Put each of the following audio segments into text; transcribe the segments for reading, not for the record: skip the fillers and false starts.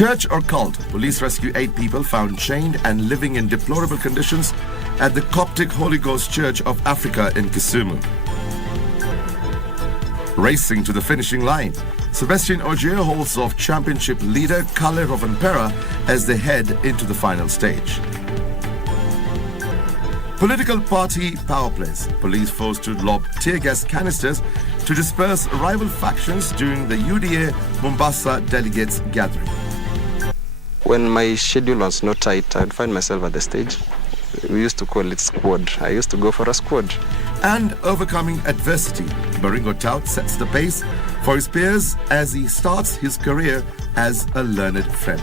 Church or cult? Police rescue 8 people found chained and living in deplorable conditions at the Coptic Holy Ghost Church of Africa in Kisumu. Racing to the finishing line, Sebastian Ogier holds off championship leader Kale Rovanpera as they head into the final stage. Political party power plays. Police forced to lob tear gas canisters to disperse rival factions during the UDA Mombasa delegates gathering. When my schedule was not tight, I'd find myself at the stage. We used to call it squad. I used to go for a squad. And overcoming adversity, Baringo Tout sets the pace for his peers as he starts his career as a learned friend.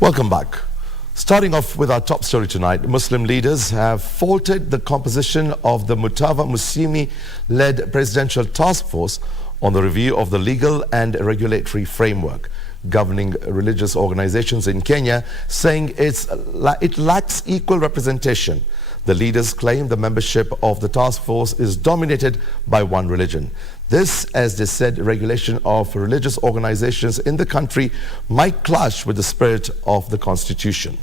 Welcome back. Starting off with our top story tonight, Muslim leaders have faulted the composition of the Mutava Musyimi-led presidential task force on the review of the legal and regulatory framework governing religious organizations in Kenya, saying it lacks equal representation. The leaders claim the membership of the task force is dominated by one religion. This, as they said, regulation of religious organizations in the country might clash with the spirit of the constitution.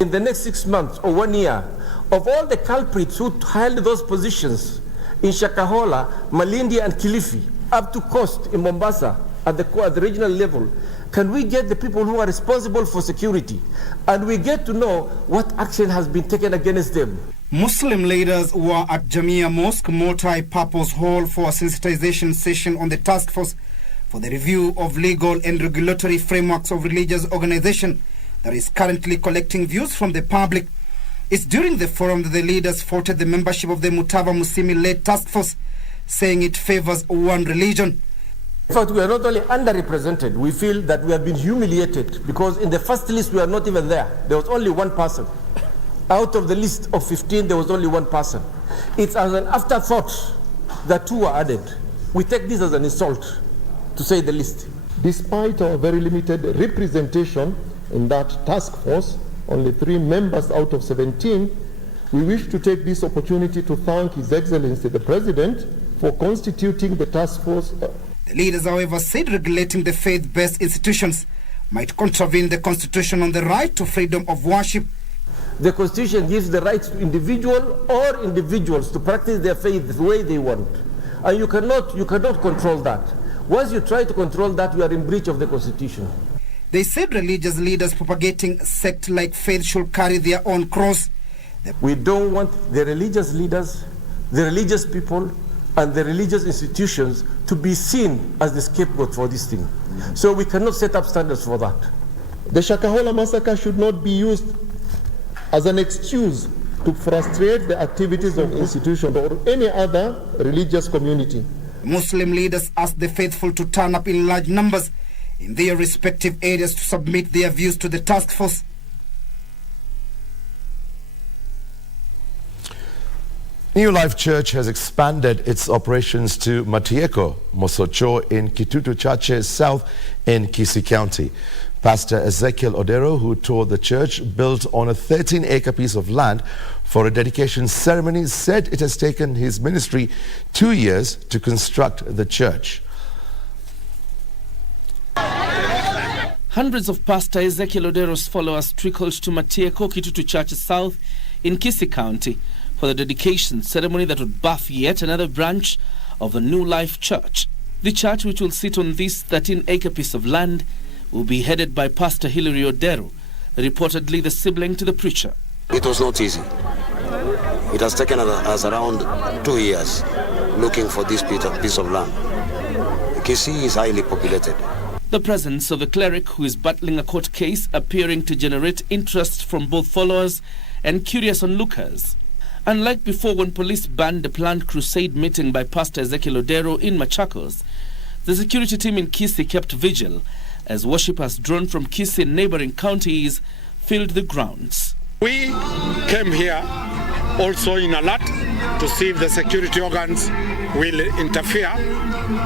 In the next 6 months or 1 year, of all the culprits who held those positions in Shakahola, Malindi and Kilifi, up to Coast in Mombasa at the regional level, can we get the people who are responsible for security and we get to know what action has been taken against them? Muslim leaders were at Jamia Mosque multi-purpose hall for a sensitization session on the task force for the review of legal and regulatory frameworks of religious organization that is currently collecting views from the public. It's during the forum that the leaders faulted the membership of the Mutava Musyimi-led task force, saying it favors one religion. In fact, we are not only underrepresented, we feel that we have been humiliated because in the first list we are not even there. There was only one person. Out of the list of 15, there was only one person. It's as an afterthought that 2 were added. We take this as an insult, to say the least. Despite our very limited representation in that task force, only 3 members out of 17, we wish to take this opportunity to thank His Excellency the President for constituting the task force. The leaders, however, said regulating the faith-based institutions might contravene the Constitution on the right to freedom of worship. The Constitution gives the right to individuals to practice their faith the way they want. And you cannot control that. Once you try to control that, you are in breach of the Constitution. They said religious leaders propagating sect-like faith should carry their own cross. We don't want the religious leaders, the religious people, and the religious institutions to be seen as the scapegoat for this thing. So we cannot set up standards for that. The Shakahola massacre should not be used as an excuse to frustrate the activities of institutions or any other religious community. Muslim leaders asked the faithful to turn up in large numbers in their respective areas to submit their views to the task force. New Life Church has expanded its operations to Matieko, Mosocho in Kitutu Chache South in Kisii County. Pastor Ezekiel Odero, who toured the church, built on a 13-acre piece of land for a dedication ceremony, said it has taken his ministry 2 years to construct the church. Hundreds of Pastor Ezekiel Odero's followers trickled to Matieko, Kitutu Chache South in Kisii County for the dedication ceremony that would birth yet another branch of the New Life Church. The church, which will sit on this 13-acre piece of land, will be headed by Pastor Hilary Odero, reportedly the sibling to the preacher. It was not easy. It has taken us around 2 years looking for this piece of land. Kisii is highly populated. The presence of a cleric who is battling a court case appearing to generate interest from both followers and curious onlookers. Unlike before, when police banned the planned crusade meeting by Pastor Ezekiel Odero in Machakos, the security team in Kisii kept vigil as worshippers drawn from Kisii and neighboring counties filled the grounds. We came here also in alert to see if the security organs will interfere.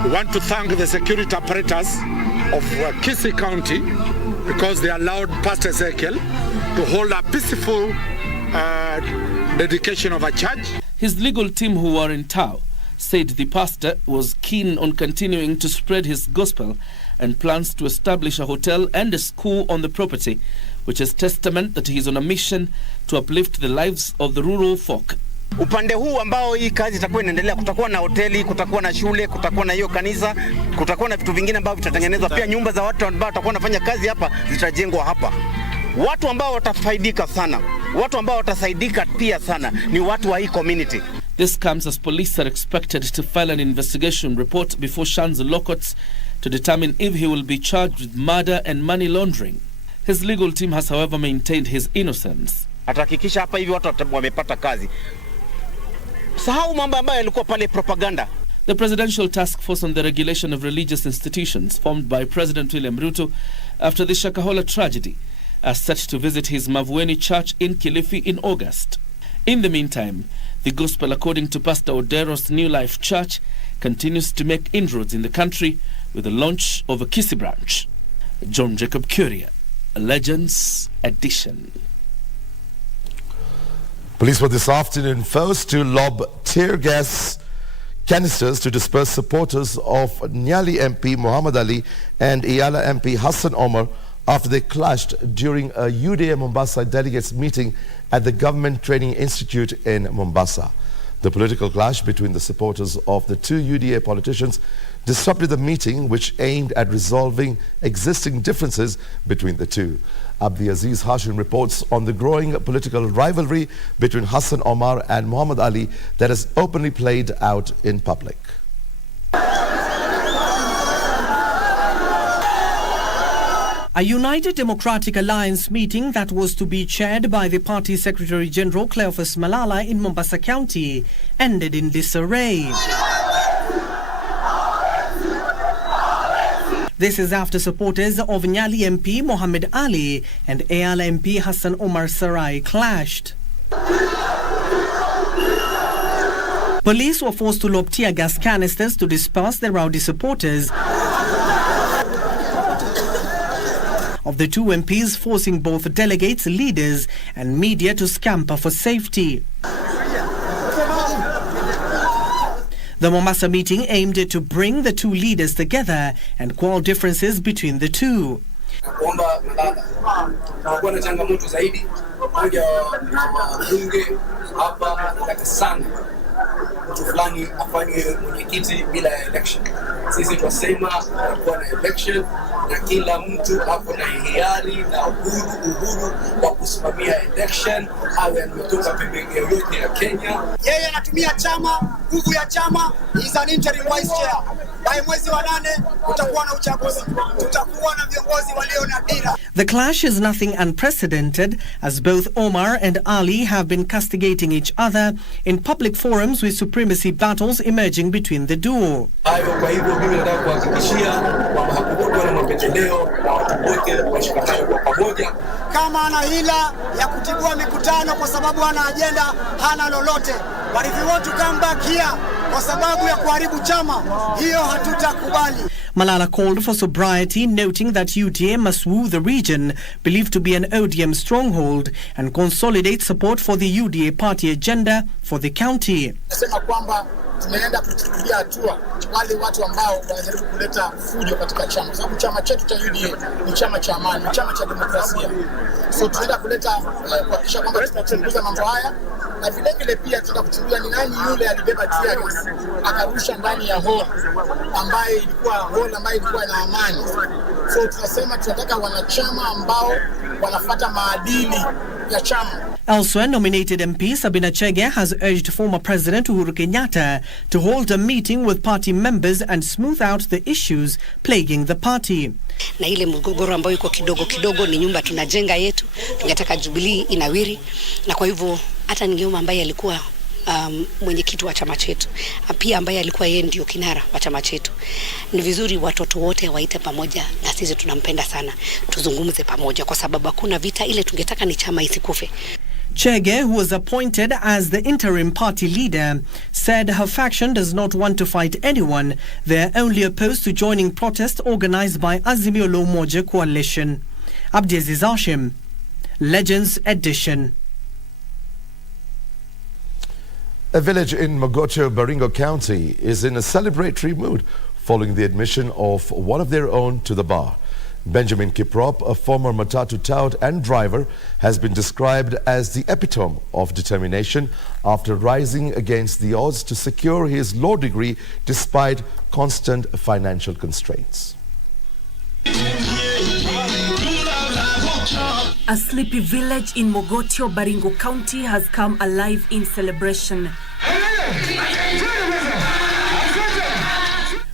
We want to thank the security apparatus of Kisii County because they allowed Pastor Ezekiel to hold a peaceful dedication of a church. His legal team who were in tow said the pastor was keen on continuing to spread his gospel and plans to establish a hotel and a school on the property, which is testament that he is on a mission to uplift the lives of the rural folk. Upande huu ambao hii kazi itakuwa inaendelea, kutakuwa na hoteli, kutakuwa na shule, kutakuwa na hiyo kanisa, kutakuwa na vitu vingine ambavyo vitatengenezwa, pia nyumba za watu ambao watakuwa wanafanya kazi hapa zitajengwa hapa. Watu ambao watafaidika sana, watu ambao watasaidika pia sana ni watu wa hii community. This comes as police are expected to file an investigation report before Shan's Locots to determine if he will be charged with murder and money laundering. His legal team has however maintained his innocence. Atahakikisha hapa hivi watu wamepata kazi. Sahau mambo ambayo yalikuwa pale propaganda. The Presidential Task Force on the Regulation of Religious Institutions, formed by President William Ruto after the Shakahola tragedy, are set to visit his Mavueni church in Kilifi in August. In the meantime, the gospel, according to Pastor Odero's New Life Church, continues to make inroads in the country with the launch of a Kisii branch. John Jacob Curia, Legends Edition. Police were this afternoon forced to lob tear gas canisters to disperse supporters of Nyali MP Muhammad Ali and Iyala MP Hassan Omar after they clashed during a UDA Mombasa delegates meeting at the Government Training Institute in Mombasa. The political clash between the supporters of the two UDA politicians disrupted the meeting, which aimed at resolving existing differences between the two. Abdi Aziz Hashim reports on the growing political rivalry between Hassan Omar and Muhammad Ali that has openly played out in public. A United Democratic Alliance meeting that was to be chaired by the party Secretary General Cleophas Malala in Mombasa County ended in disarray. This is after supporters of Nyali MP Mohammed Ali and Iyala MP Hassan Omar Sarai clashed. Police were forced to lob tear gas canisters to disperse the rowdy supporters of the two MPs, forcing both delegates, leaders and media to scamper for safety. The Mombasa meeting aimed to bring the two leaders together and quell differences between the two. fulani afanye mwenyekiti bila election. Sisi twasema kuwa na election na kila mtu hapo na hiari na uhuru wa kusimamia election, awe ametoka pembeni yoyote ya Kenya. Yeye anatumia chama, nguvu ya chama, is an interim vice chair. By mwezi wa 8 kutakuwa na uchaguzi. Tutakuwa na viongozi walio na dira. The clash is nothing unprecedented, as both Omar and Ali have been castigating each other in public forums, with supremacy battles emerging between the duo. Kwa hivyo mimi nataka kuhakikishia kwamba hakutakuwa na mapendeleo na watu wote washikamane kwa pamoja. Kama ana hila ya kutibua mikutano kwa sababu ana agenda, hana lolote. But if you want to come back here kwa sababu ya kuharibu chama, hiyo hatutakubali. Malala called for sobriety, noting that UDA must woo the region, believed to be an ODM stronghold, and consolidate support for the UDA party agenda for the county. Nasema kwamba tunaenda kuchukulia hatua wale watu ambao wanajaribu kuleta fujo katika chama, sababu chama chetu cha UDA ni chama cha amani, ni chama cha demokrasia. So tunaenda kuleta kuhakikisha kwamba tunachunguza mambo haya, na vile vile pia tunaenda kuchunguza ni nani yule alibeba tear gas akarusha ndani ya hall ambayo ilikuwa na amani. So tunasema tunataka wanachama ambao wanafuata maadili ya chama. Elsewhere, nominated MP Sabina Chege has urged former President Uhuru Kenyatta to hold a meeting with party members and smooth out the issues plaguing the party. Na ile mgogoro ambayo iko kidogo ni nyumba tunajenga yetu, tungetaka Jubilee inawiri, na kwa hivyo hata ningeomba ambaye alikuwa mwenyekiti wa chama chetu, pia ambaye alikuwa yeye ndio kinara wa chama chetu, ni vizuri watoto wote waite pamoja, na sisi tunampenda sana, tuzungumze pamoja kwa sababu hakuna vita, ile tungetaka ni chama isikufe. Chege, who was appointed as the interim party leader, said her faction does not want to fight anyone. They're only opposed to joining protests organized by Azimio la Umoja coalition. Abdiaziz Hashim, Legends Edition. A village in Mogotio, Baringo County is in a celebratory mood following the admission of one of their own to the bar. Benjamin Kiprop, a former Matatu tout and driver, has been described as the epitome of determination after rising against the odds to secure his law degree despite constant financial constraints. A sleepy village in Mogotio, Baringo County has come alive in celebration.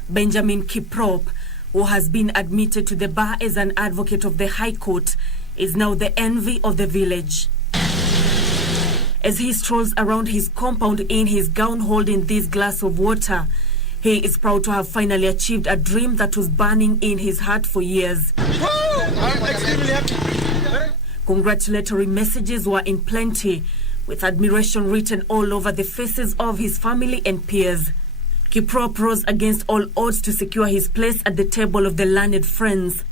Benjamin Kiprop, who has been admitted to the bar as an advocate of the High Court, is now the envy of the village. As he strolls around his compound in his gown holding this glass of water, he is proud to have finally achieved a dream that was burning in his heart for years. I'm extremely happy. Congratulatory messages were in plenty, with admiration written all over the faces of his family and peers. Kiprop rose against all odds to secure his place at the table of the learned friends.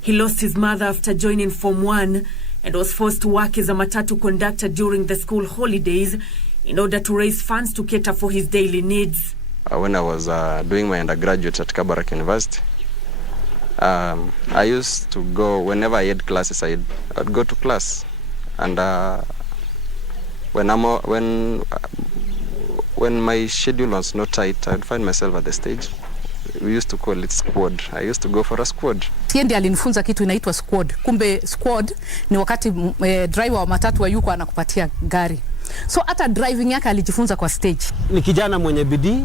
He lost his mother after joining Form 1 and was forced to work as a matatu conductor during the school holidays in order to raise funds to cater for his daily needs. When I was doing my undergraduate at Kabarak University, I used to go, whenever I had classes, I'd go to class. And when my schedule was not tight, I'd find myself at the stage. We used to call it squad. I used to go for a squad. Ndiye alinifunza kitu inaitwa squad. Kumbe squad ni wakati driver wa matatu wa yuko anakupatia gari. So hata driving yake alijifunza kwa stage. Ni kijana mwenye bidii,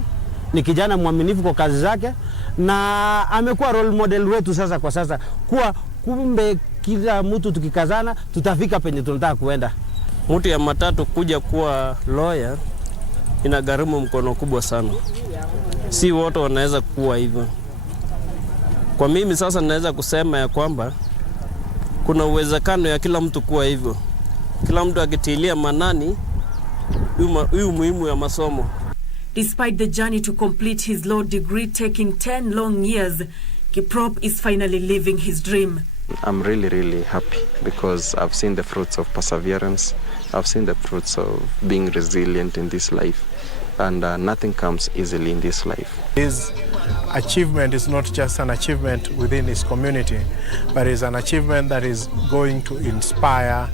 ni kijana mwaminifu kwa kazi zake, na amekuwa role model wetu sasa kwa sasa. Kuwa kumbe kila mtu tukikazana tutafika penye tunataka kuenda. Mtu ya matatu kuja kuwa lawyer inagharimu mkono kubwa sana. Si wote wanaweza kuwa hivyo. Kwa mimi sasa naweza kusema ya kwamba kuna uwezekano ya kila mtu kuwa hivyo. Kila mtu akitilia manani huyu muhimu ya masomo. Despite the journey to complete his law degree taking 10 long years, Kiprop is finally living his dream. I'm really happy because I've seen the fruits of perseverance. I've seen the fruits of being resilient in this life. And nothing comes easily in this life. His achievement is not just an achievement within his community, but is an achievement that is going to inspire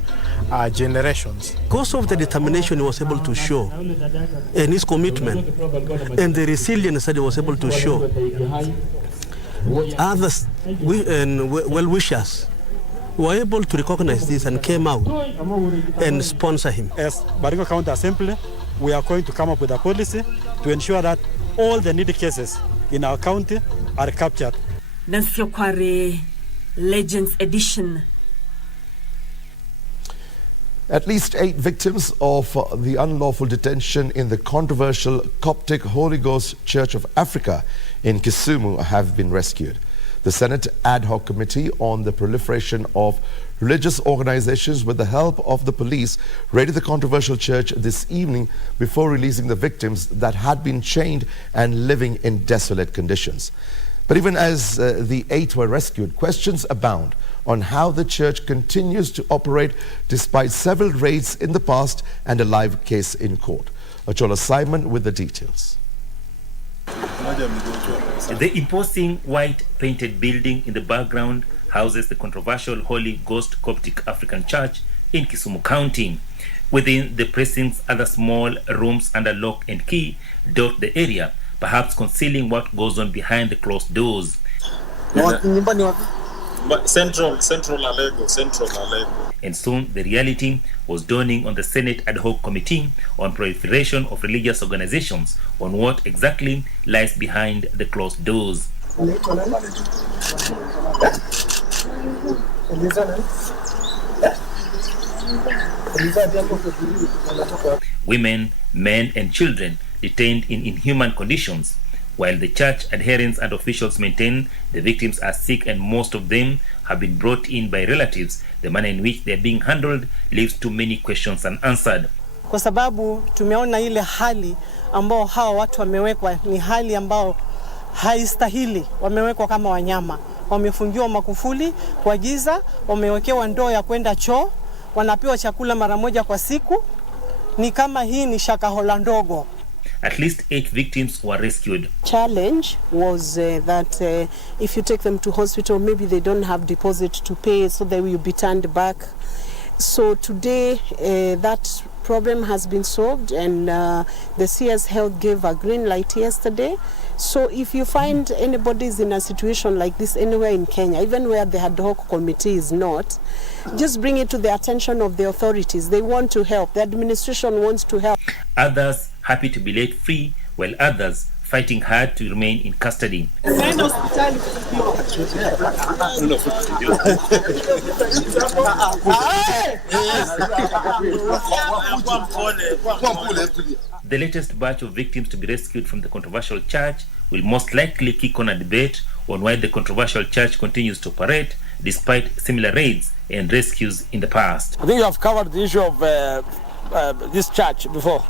generations. Because of the determination he was able to show, and his commitment, and the resilience that he was able to show, others and well-wishers were able to recognize this and came out and sponsor him. As Baringo County Assembly, we are going to come up with a policy to ensure that all the needy cases in our county are captured. Nancy Okware, Legends Edition. At least 8 victims of the unlawful detention in the controversial Coptic Holy Ghost Church of Africa in Kisumu have been rescued. The Senate Ad Hoc Committee on the Proliferation of Religious Organizations, with the help of the police, raided the controversial church this evening before releasing the victims that had been chained and living in desolate conditions. But even as the 8 were rescued, questions abound on how the church continues to operate despite several raids in the past and a live case in court. Achola Simon with the details. The imposing white painted building in the background houses the controversial Holy Ghost Coptic African Church in Kisumu County. Within the precincts, other small rooms under lock and key dot the area, perhaps concealing what goes on behind the closed doors. Central Alego. And soon the reality was dawning on the Senate Ad Hoc Committee on Proliferation of Religious Organizations on what exactly lies behind the closed doors. Women, men and children detained in inhuman conditions, while the church adherents and officials maintain the victims are sick and most of them have been brought in by relatives. The manner in which they are being handled leaves too many questions unanswered. Kwa sababu tumeona ile hali ambao hawa watu wamewekwa ni hali ambao haistahili. Wamewekwa kama wanyama, wamefungiwa makufuli kwa giza, wamewekewa ndoo ya kwenda choo, wanapewa chakula mara moja kwa siku. Ni kama hii ni shakahola ndogo. At least 8 victims were rescued. Challenge was that if you take them to hospital, maybe they don't have deposit to pay, so they will be turned back. So today that problem has been solved, and the CS Health gave a green light yesterday. So if you find anybody is in a situation like this anywhere in Kenya, even where the ad hoc committee is not, just bring it to the attention of the authorities. They want to help. The administration wants to help. Others happy to be let free, while others fighting hard to remain in custody. The latest batch of victims to be rescued from the controversial church will most likely kick on a debate on why the controversial church continues to operate despite similar raids and rescues in the past. I think you have covered the issue of this church before,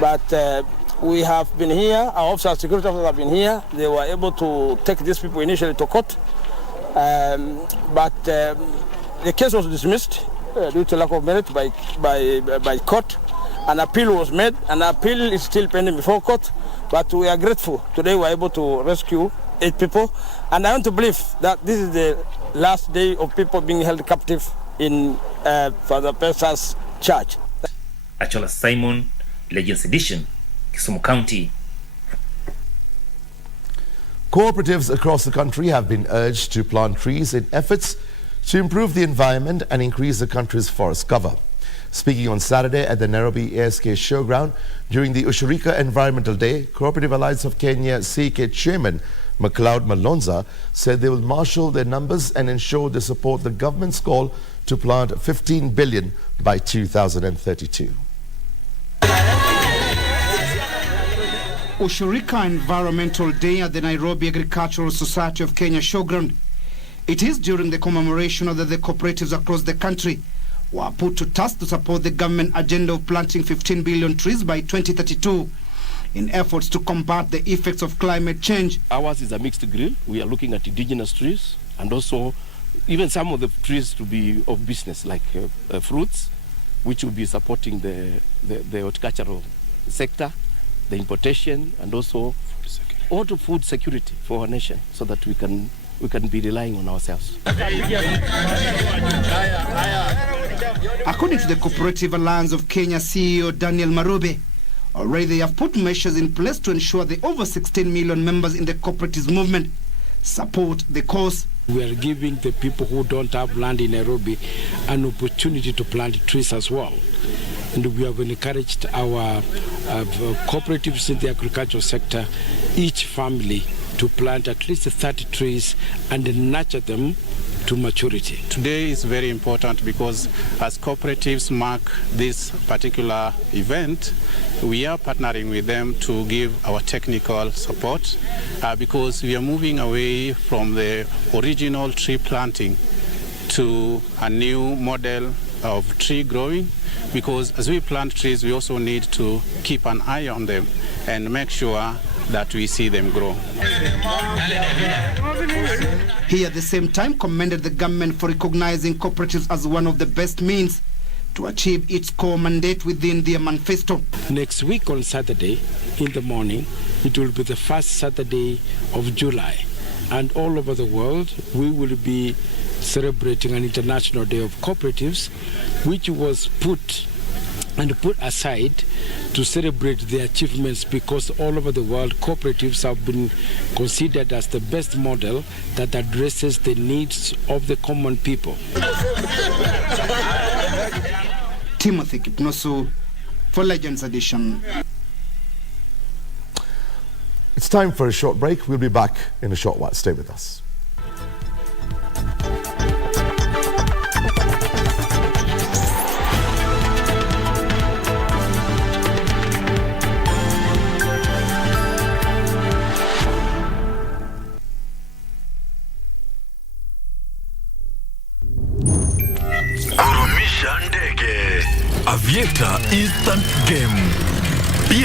but we have been here, our officers, security officers have been here. They were able to take these people initially to court, but the case was dismissed due to lack of merit by court. An appeal was made. An appeal is still pending before court, but we are grateful. Today we are able to rescue 8 people, and I want to believe that this is the last day of people being held captive in Father Pesa's church. Achola Simon, Legends Edition, Kisumu County. Cooperatives across the country have been urged to plant trees in efforts to improve the environment and increase the country's forest cover. Speaking on Saturday at the Nairobi ASK Showground during the Ushirika Environmental Day, Cooperative Alliance of Kenya CK Chairman MacLeod Malonza said they will marshal their numbers and ensure they support the government's call to plant 15 billion by 2032. Ushirika Environmental Day at the Nairobi Agricultural Society of Kenya Showground. It is during the commemoration of the cooperatives across the country were put to task to support the government agenda of planting 15 billion trees by 2032 in efforts to combat the effects of climate change. Ours is a mixed grill. We are looking at indigenous trees and also even some of the trees to be of business like fruits, which will be supporting the horticultural sector, the importation, and also food security for our nation, so that we can be relying on ourselves. According to the Cooperative Alliance of Kenya CEO Daniel Marobe, already they have put measures in place to ensure the over 16 million members in the cooperatives movement support the cause. We are giving the people who don't have land in Nairobi an opportunity to plant trees as well. And we have encouraged our cooperatives in the agricultural sector, each family, to plant at least 30 trees and nurture them to maturity. Today is very important because as cooperatives mark this particular event, we are partnering with them to give our technical support because we are moving away from the original tree planting to a new model of tree growing, because as we plant trees, we also need to keep an eye on them and make sure that we see them grow. He at the same time commended the government for recognizing cooperatives as one of the best means to achieve its core mandate within their manifesto. Next week on Saturday in the morning, it will be the first Saturday of July. And all over the world, we will be celebrating an International Day of Cooperatives, which was put aside to celebrate the achievements, because all over the world cooperatives have been considered as the best model that addresses the needs of the common people. Timothy Kipnosu for Legends Edition. It's time for a short break. We'll be back in a short while. Stay with us.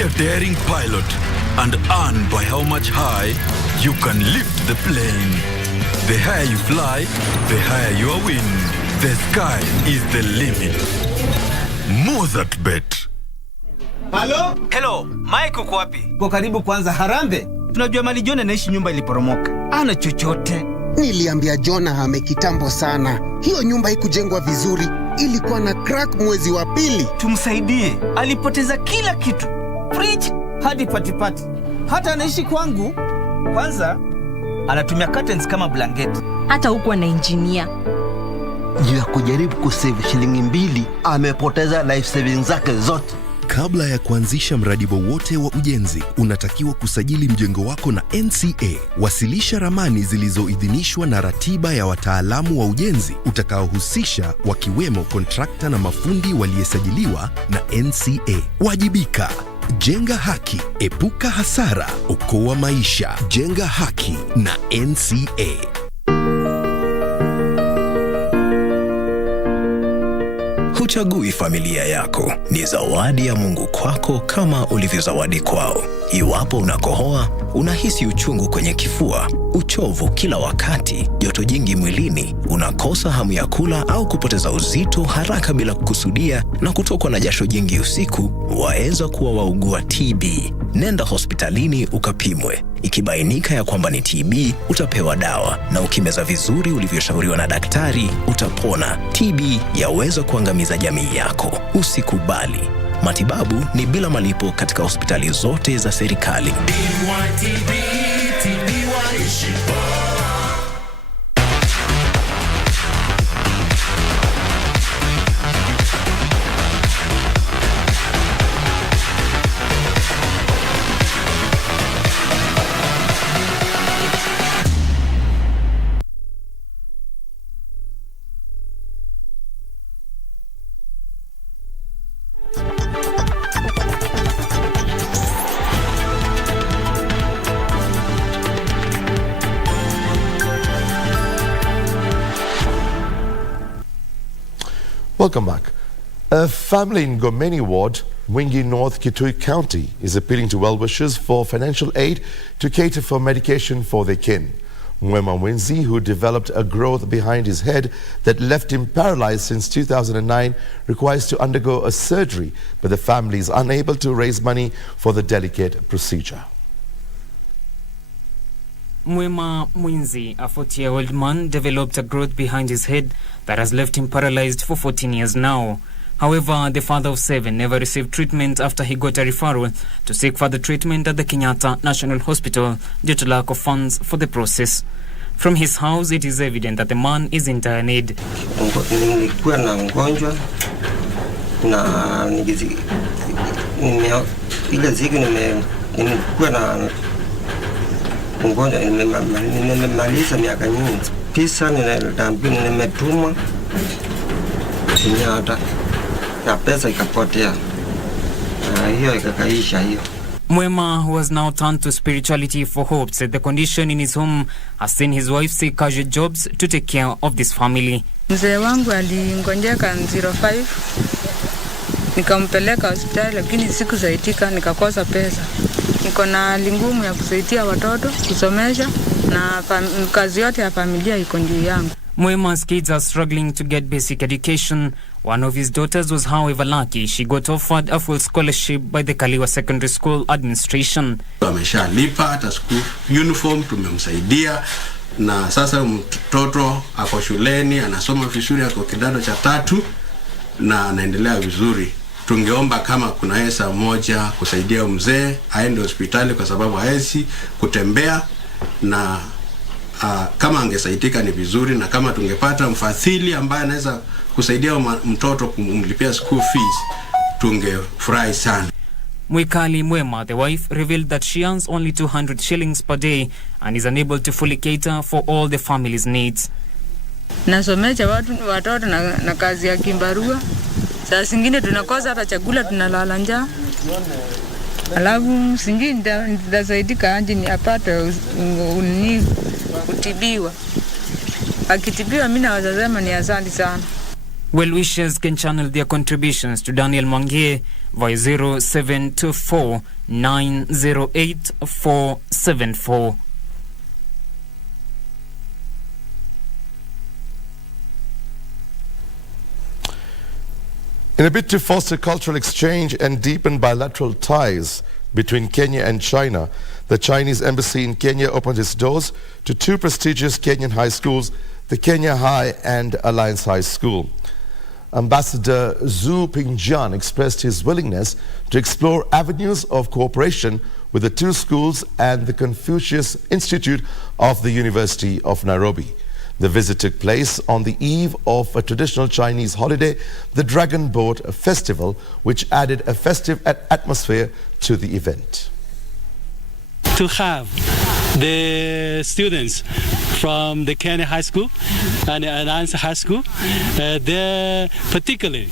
a daring pilot and earn by how much high you can lift the plane. The higher you fly, the higher your win. The sky is the limit. Mozart Bet. Halo? Hello, Mike uko wapi? Kwa karibu kwanza Harambe. Tunajua mali John anaishi nyumba iliporomoka. Ana chochote. Niliambia John hame kitambo sana. Hiyo nyumba haikujengwa vizuri. Ilikuwa na crack mwezi wa pili. Tumsaidie. Alipoteza kila kitu. Fridge hadi patipati. Hata anaishi kwangu. Kwanza anatumia curtains kama blanketi. Hata huko na engineer. Juu ya kujaribu kusave shilingi 2 amepoteza life savings zake zote. Kabla ya kuanzisha mradi wowote wa ujenzi, unatakiwa kusajili mjengo wako na NCA. Wasilisha ramani zilizoidhinishwa na ratiba ya wataalamu wa ujenzi utakaohusisha wakiwemo kontrakta na mafundi waliyesajiliwa na NCA. Wajibika. Jenga haki, epuka hasara, okoa maisha. Jenga haki na NCA. Huchagui familia yako, ni zawadi ya Mungu kwako kama ulivyozawadi kwao. Iwapo unakohoa, unahisi uchungu kwenye kifua, uchovu kila wakati, joto jingi mwilini, unakosa hamu ya kula au kupoteza uzito haraka bila kukusudia na kutokwa na jasho jingi usiku, waweza kuwa waugua TB. Nenda hospitalini ukapimwe. Ikibainika ya kwamba ni TB, utapewa dawa, na ukimeza vizuri ulivyoshauriwa na daktari, utapona. TB yaweza kuangamiza jamii yako. Usikubali. Matibabu ni bila malipo katika hospitali zote za serikali. Welcome back. A family in Gomeni Ward, Wingi North, Kitui County, is appealing to well-wishers for financial aid to cater for medication for their kin. Mwema Winzi, who developed a growth behind his head that left him paralyzed since 2009, requires to undergo a surgery, but the family is unable to raise money for the delicate procedure. Mwema Mwinzi, a 40-year-old man, developed a growth behind his head that has left him paralyzed for 14 years now. However, the father of 7 never received treatment after he got a referral to seek further treatment at the Kenyatta National Hospital due to lack of funds for the process. From his house, it is evident that the man is in dire need. Nilikuwa na mgonjwa na ile siku nimekuwa na mgonjwa nimemaliza miaka nyingi. Pesa nimetumwa Kenyatta na pesa ikapotea. Hiyo ikakaisha hiyo. Mwema, who has now turned to spirituality for hope, said the condition in his home has seen his wife seek casual jobs to take care of this family. Mzee wangu alingonjeka 05, nikampeleka hospitali lakini sikusaitika, nikakosa pesa. Niko na hali ngumu ya kusaidia watoto, kusomesha na kazi yote ya familia iko juu yangu. Mwema's kids are struggling to get basic education. One of his daughters was, however, lucky. She got offered a full scholarship by the Kaliwa Secondary School administration. Ameshalipa hata school uniform tumemsaidia, na sasa mtoto ako shuleni anasoma vizuri, ako kidato cha 3 na anaendelea vizuri. Tungeomba kama kuna pesa moja kusaidia mzee aende hospitali kwa sababu haezi kutembea, na kama angesaidika ni vizuri, na kama tungepata mfadhili ambaye anaweza kusaidia mtoto kumlipia school fees tungefurahi sana. Mwikali Mwema, the wife, revealed that she earns only 200 shillings per day and is unable to fully cater for all the family's needs. Nasomesha watoto na kazi ya kimbarua. Saa zingine tunakosa hata chakula, tunalala njaa. Alafu zingine nitasaidika aje ni apate kutibiwa. Akitibiwa mimi naweza sema ni asante sana. Well-wishers can channel their contributions to Daniel Mwangie via 0724 908 474. In a bid to foster cultural exchange and deepen bilateral ties between Kenya and China, the Chinese embassy in Kenya opened its doors to two prestigious Kenyan high schools, the Kenya High and Alliance High School. Ambassador Zhu Pingjian expressed his willingness to explore avenues of cooperation with the two schools and the Confucius Institute of the University of Nairobi. The visit took place on the eve of a traditional Chinese holiday, the Dragon Boat Festival, which added a festive atmosphere to the event. To have the students from the Kenya High School and Alliance High School, they're particularly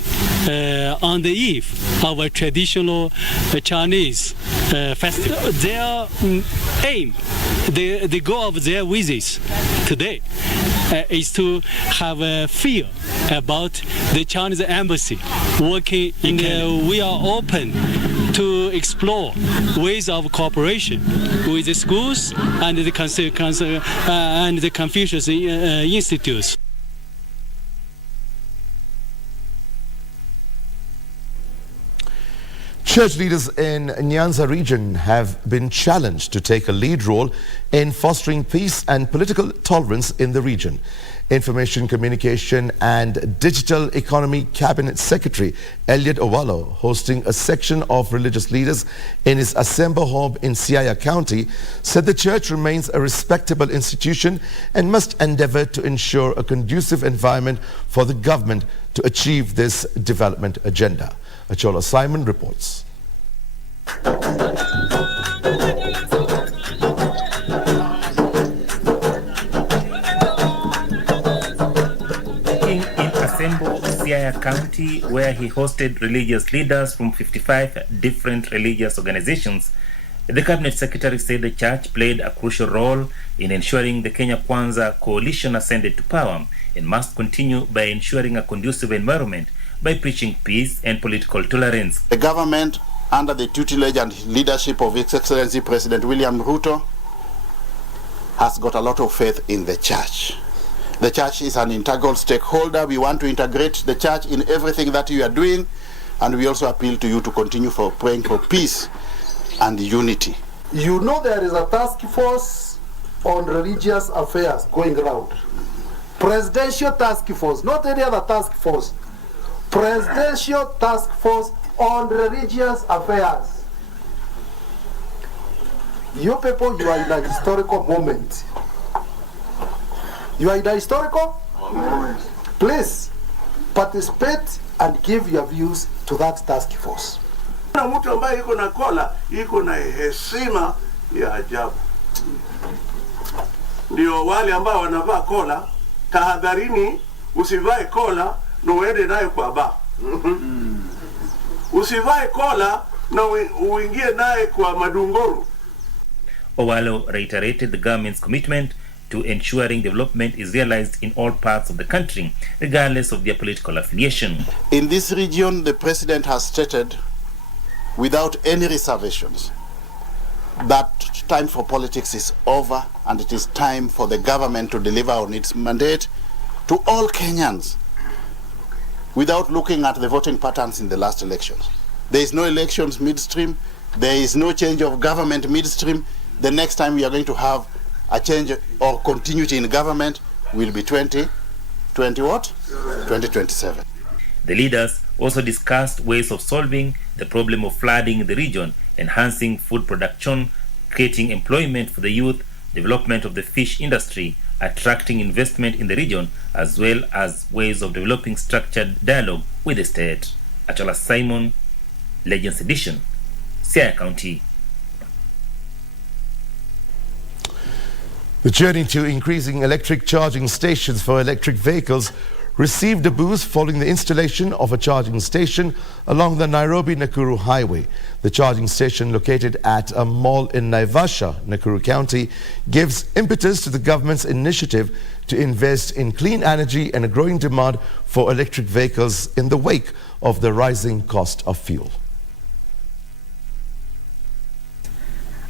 on the eve of a traditional Chinese festival. Their aim, the goal of their visits today is to have a feel about the Chinese embassy working in we are open to explore ways of cooperation with the schools and the Confucius institutes. Church leaders in Nyanza region have been challenged to take a lead role in fostering peace and political tolerance in the region. Information Communication and Digital Economy Cabinet Secretary Elliot Owalo, hosting a section of religious leaders in his Asembo home in Siaya County, said the church remains a respectable institution and must endeavor to ensure a conducive environment for the government to achieve this development agenda. Achola Simon reports. Siaya County, where he hosted religious leaders from 55 different religious organizations, the cabinet secretary said the church played a crucial role in ensuring the Kenya Kwanza coalition ascended to power and must continue by ensuring a conducive environment by preaching peace and political tolerance. The government, under the tutelage and leadership of His Excellency President William Ruto, has got a lot of faith in the church. The church is an integral stakeholder. We want to integrate the church in everything that you are doing, and we also appeal to you to continue for praying for peace and unity. You know there is a task force on religious affairs going around. Presidential task force, not any other task force. Presidential task force on religious affairs. You people, you are in a historical moment. You are in a historical moment. Please participate and give your views to that task force. Na mtu ambaye yuko na kola, yuko na heshima ya ajabu. Ndio wale ambao wanavaa kola, tahadharini usivae kola na uende nayo kwa baa. Usivae kola na uingie naye kwa madungoro. Owalo reiterated the government's commitment to ensuring development is realized in all parts of the country, regardless of their political affiliation. In this region, the president has stated, without any reservations, that time for politics is over and it is time for the government to deliver on its mandate to all Kenyans without looking at the voting patterns in the last elections. There is no elections midstream. There is no change of government midstream. The next time we are going to have a change or continuity in government will be 2027. The leaders also discussed ways of solving the problem of flooding in the region, enhancing food production, creating employment for the youth, development of the fish industry, attracting investment in the region, as well as ways of developing structured dialogue with the state. Achola Simon, Legends Edition, Siaya County. The journey to increasing electric charging stations for electric vehicles received a boost following the installation of a charging station along the Nairobi-Nakuru highway. The charging station, located at a mall in Naivasha, Nakuru County, gives impetus to the government's initiative to invest in clean energy and a growing demand for electric vehicles in the wake of the rising cost of fuel.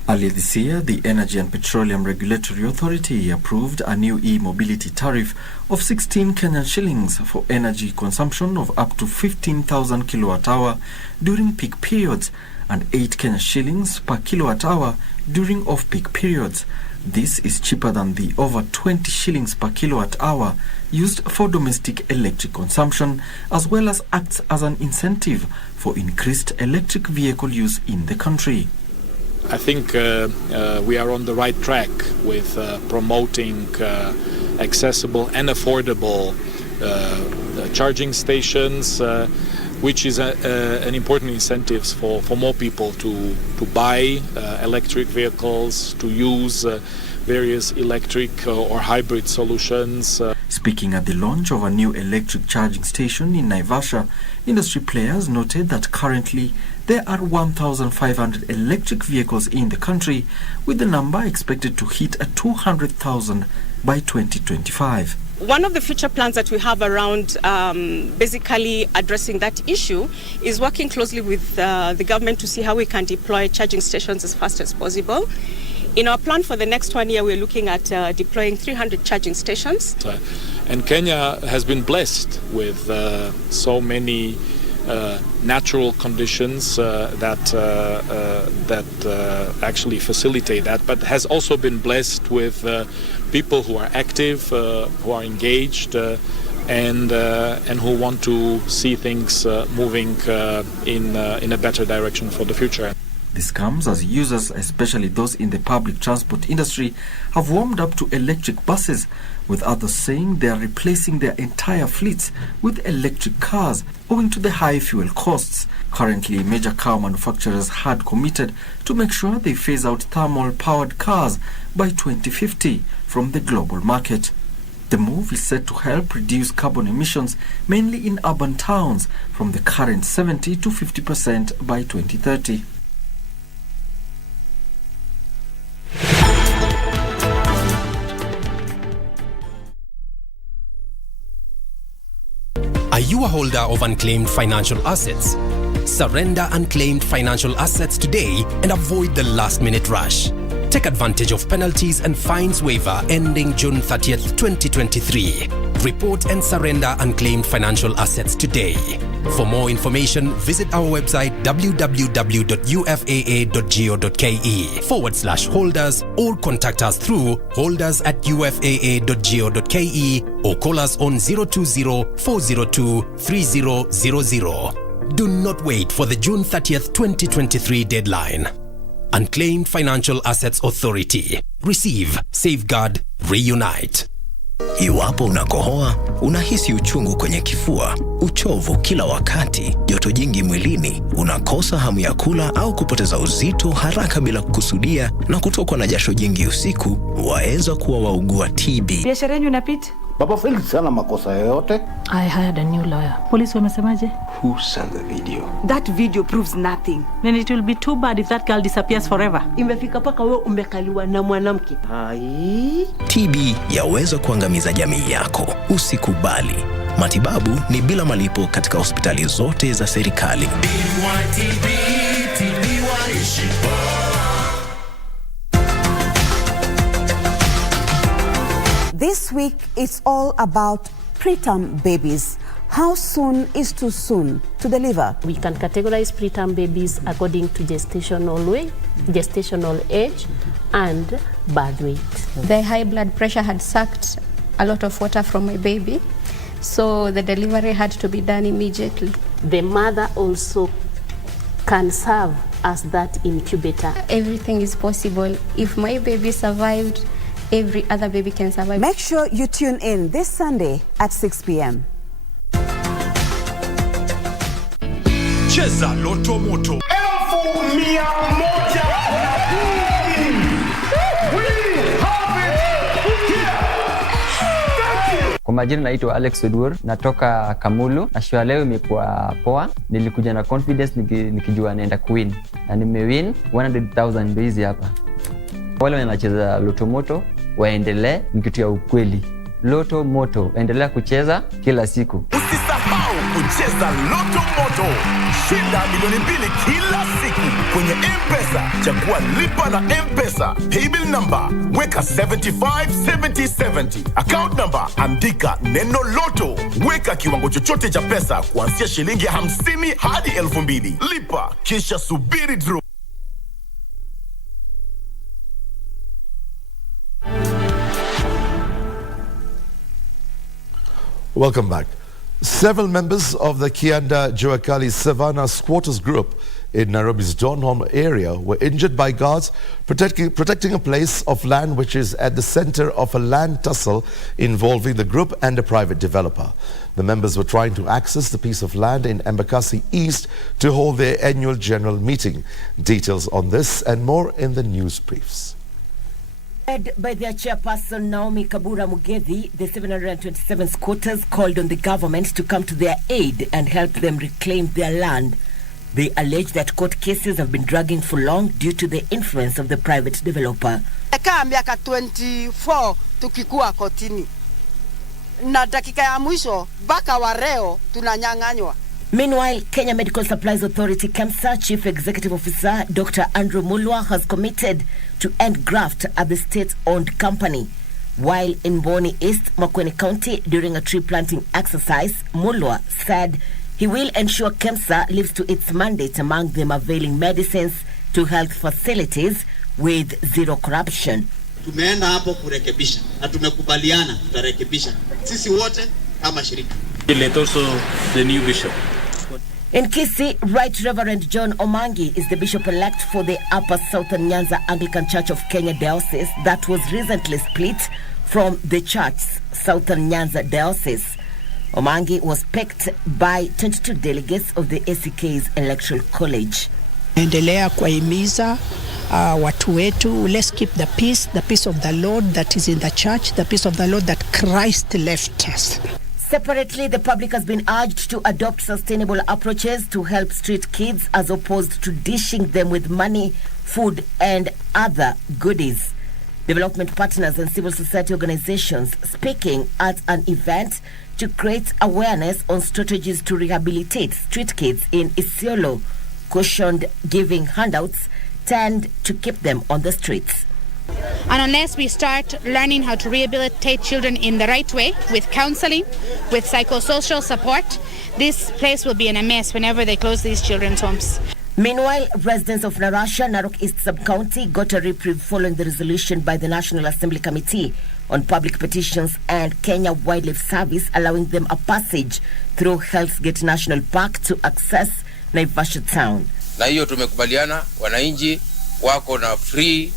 Earlier this year, the Energy and Petroleum Regulatory Authority approved a new e-mobility tariff of 16 Kenyan shillings for energy consumption of up to 15,000 kilowatt-hour during peak periods and 8 Kenyan shillings per kilowatt-hour during off-peak periods. This is cheaper than the over 20 shillings per kilowatt-hour used for domestic electric consumption, as well as acts as an incentive for increased electric vehicle use in the country. I think we are on the right track with promoting accessible and affordable charging stations, which is an important incentive for more people to buy electric vehicles, to use various electric or hybrid solutions. Speaking at the launch of a new electric charging station in Naivasha, industry players noted that currently there are 1,500 electric vehicles in the country, with the number expected to hit 200,000 by 2025. One of the future plans that we have around basically addressing that issue is working closely with the government to see how we can deploy charging stations as fast as possible. In our plan for the next 1 year, we're looking at deploying 300 charging stations. And Kenya has been blessed with so many natural conditions that actually facilitate that, but has also been blessed with people who are active, who are engaged, and who want to see things moving in a better direction for the future. This comes as users, especially those in the public transport industry, have warmed up to electric buses, with others saying they are replacing their entire fleets with electric cars owing to the high fuel costs. Currently, major car manufacturers had committed to make sure they phase out thermal-powered cars by 2050 from the global market. The move is set to help reduce carbon emissions, mainly in urban towns, from the current 70 to 50% by 2030. Are you a holder of unclaimed financial assets? Surrender unclaimed financial assets today and avoid the last-minute rush. Take advantage of penalties and fines waiver ending June 30th, 2023. Report and surrender unclaimed financial assets today. For more information, visit our website www.ufaa.go.ke/holders or contact us through holders@ufaa.go.ke or call us on 020-402-3000. Do not wait for the June 30th, 2023 deadline. Unclaimed Financial Assets Authority. Receive, safeguard, reunite. Iwapo unakohoa, unahisi uchungu kwenye kifua, uchovu kila wakati, joto jingi mwilini, unakosa hamu ya kula au kupoteza uzito haraka bila kukusudia na kutokwa na jasho jingi usiku, waweza kuwa waugua TB. Biashara yenu inapita? Baba Felix sana makosa yoyote. I hired a new lawyer. Police wamesemaje? Who sent the video? That video proves nothing. Then it will be too bad if that girl disappears forever. Imefika paka wewe umekaliwa na mwanamke. Hai. TB yaweza kuangamiza jamii yako. Usikubali. Matibabu ni bila malipo katika hospitali zote za serikali. This week, it's all about preterm babies. How soon is too soon to deliver? We can categorize preterm babies according to gestational age, and birth weight. The high blood pressure had sucked a lot of water from my baby, so the delivery had to be done immediately. The mother also can serve as that incubator. Everything is possible. If my baby survived, every other baby can survive. Make sure you tune in this Sunday at 6 p.m. Cheza Loto Moto. Kwa majina naitwa Alex Odur, natoka Kamulu. Na show leo imekuwa poa. Nilikuja na confidence nikijua naenda kuwin. Na nimewin 100,000 ndio hizi hapa. Wale wanacheza Loto Moto waendelee, ni kitu ya ukweli. Loto Moto, endelea kucheza kila siku. Usisahau kucheza Loto Moto. Shinda milioni 2 kila siku kwenye M-Pesa. Chagua lipa na M-Pesa. Paybill number weka 757070. Account number andika neno Loto. Weka kiwango chochote cha pesa kuanzia shilingi 50 hadi 2,000. Lipa kisha subiri draw. Welcome back. Several members of the Kianda Joakali Savannah squatters group in Nairobi's Donholm area were injured by guards protecting a place of land which is at the center of a land tussle involving the group and a private developer. The members were trying to access the piece of land in Embakasi East to hold their annual general meeting. Details on this and more in the news briefs. Led by their chairperson Naomi Kabura Mugethi, the 727 squatters called on the government to come to their aid and help them reclaim their land. They allege that court cases have been dragging for long due to the influence of the private developer. Miaka 24 tukikuwa kotini. Na dakika ya mwisho baka wa leo tunanyang'anywa. Meanwhile, Kenya Medical Supplies Authority KEMSA Chief Executive Officer Dr. Andrew Mulwa has committed to end graft at the state-owned company. While in Boni East, Makueni County, during a tree planting exercise, Mulwa said he will ensure KEMSA lives to its mandate, among them availing medicines to health facilities with zero corruption. Tumeenda hapo kurekebisha na tumekubaliana tutarekebisha sisi wote kama shirika. Let also the new bishop. In Kisii, Right Reverend John Omangi is the bishop-elect for the Upper Southern Nyanza Anglican Church of Kenya Diocese that was recently split from the church's Southern Nyanza Diocese. Omangi was picked by 22 delegates of the ACK's Electoral College. Endelea kuhimiza watu wetu, let's keep the peace of the Lord that is in the church, the peace of the Lord that Christ left us. Separately, the public has been urged to adopt sustainable approaches to help street kids as opposed to dishing them with money, food and other goodies. Development partners and civil society organizations speaking at an event to create awareness on strategies to rehabilitate street kids in Isiolo cautioned giving handouts tend to keep them on the streets. And unless we start learning how to rehabilitate children in the right way, with counseling, with psychosocial support, this place will be in a mess whenever they close these children's homes. Meanwhile, residents of Narasha, Narok East Sub-County got a reprieve following the resolution by the National Assembly Committee on Public Petitions and Kenya Wildlife Service allowing them a passage through Hell's Gate National Park to access Naivasha town. Na hiyo tumekubaliana, wananchi wako na free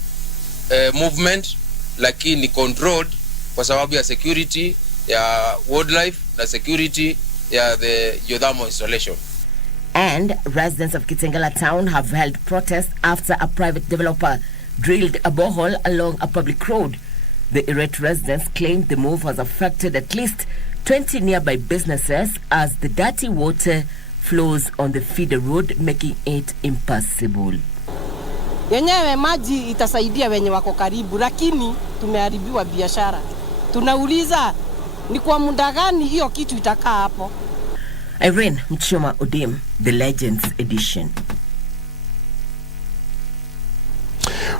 movement, lakini controlled kwa sababu ya security ya wildlife na security ya the geothermal installation. And residents of Kitengela town have held protests after a private developer drilled a borehole along a public road. The irate residents claimed the move has affected at least 20 nearby businesses as the dirty water flows on the feeder road, making it impassable. Yenyewe maji itasaidia wenye wako karibu, lakini tumeharibiwa biashara. Tunauliza ni kwa muda gani hiyo kitu itakaa hapo? Irene Mchoma Odim, The Legends Edition.